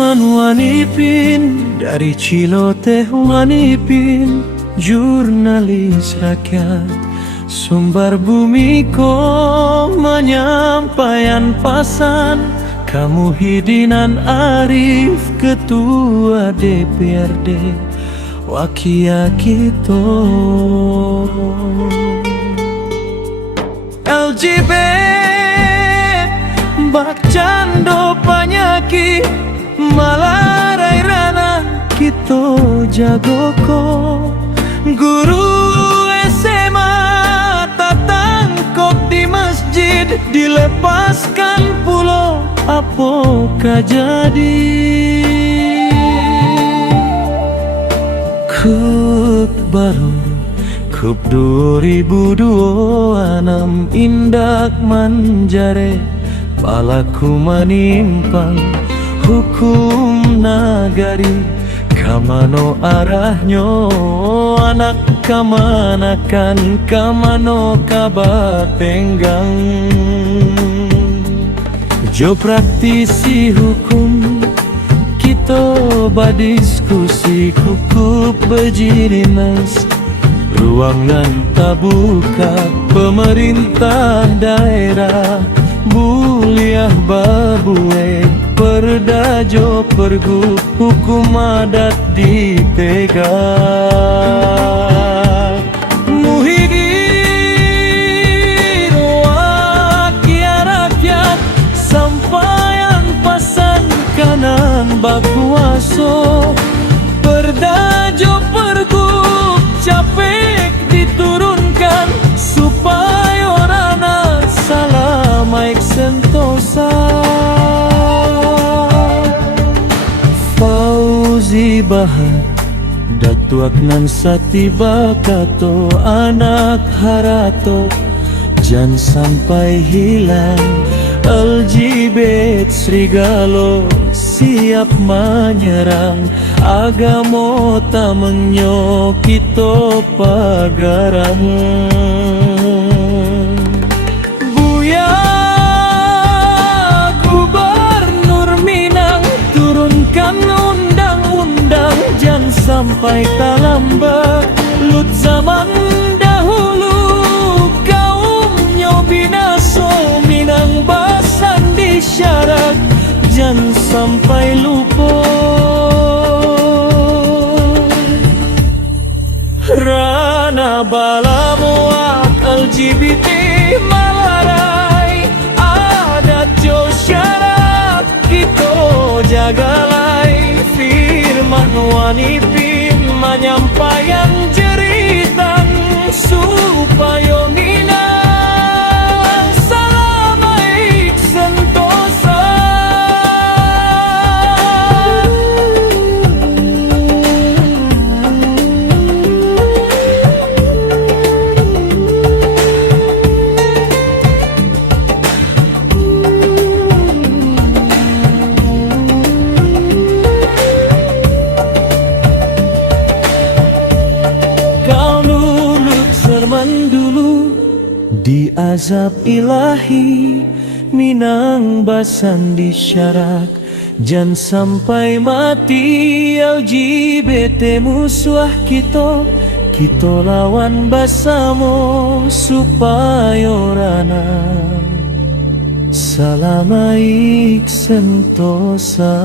Firman Wanipin dari Ciloteh Wanipin, jurnalis rakyat sumber bumi ko menyampaikan pasan. Kamu Hidinan Arif ketua DPRD wakia kita LGBT bakcando penyakit malarai rana kita jago ko. Guru SMA tatangkok di masjid dilepaskan pulau apakah jadi. Kub baru Kub 2026 indak manjare palaku manimpang hukum nagari. Kamano arahnya anak kamanakan kamano kabatenggang. Jo praktisi hukum kita berdiskusi kukup bejirinas. Ruangan tabuka pemerintah daerah buliah babue perda jo pergub hukum adat ditegak. Muhyiddin wakil rakyat sampaian pasan kanan bakuaso perda jo pergub capek diturunkan supaya orang salah maik sentosa. Fauzi Bahar datuak nan satiba kato anak harato jangan sampai hilang. LGBT Serigalo siap menyerang agama tamengnya kita pagarang. Buya Gubernur Minang turunkan undang-undang jangan sampai terlambat. Lut zaman dahulu kaumnya binaso Minang basan disyarat jangan sampai lupa. Rana bala muak LGBT malarai adat jo syarat kita jagalai. Firman Wanipin menyampaikan jeritan supaya minang salah baik sentosa. Dulu diazab ilahi Minang basan disyarak jangan sampai mati. LGBT musuh kita lawan basamo supaya rana salamaik sentosa.